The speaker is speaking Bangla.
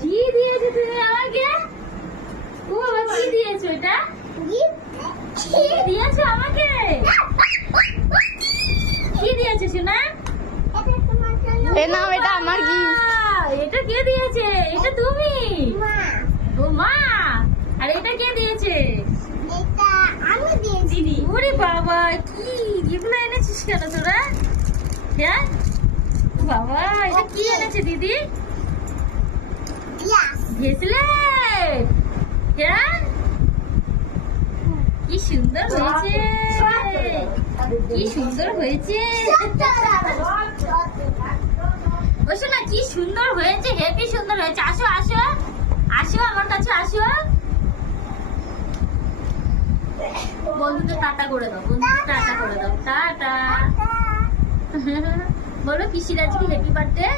কি দিয়েছো তুমি আমাকে? ও বাবা, কি দিয়েছো এটা? কি দিয়েছো আমাকে? কি দিয়েছো সোনা? এ নাও, এটা আমার গিফট। এটা কে দিয়েছে? এটা তুমি? ও মা। আর এটা কে দিয়েছে? দিদি। ওরে বাবা, কি এগুলো এনেছিস কেন তোরা? হ্যাঁ বাবা, এটা কি এনেছে দিদি? ব্রেসলেট। হ্যাঁ, কি সুন্দর হয়েছে, কি সুন্দর হয়েছে। ও শোনা, কি সুন্দর হয়েছে, হেভি সুন্দর হয়েছে। আসো আসো আসো, আমার কাছে আসো। বন্ধুদের টাটা করে দাও, বন্ধুদের টাটা করে দাও, টাটা। বলো পিসির আজকে হ্যাপি বার্থডে।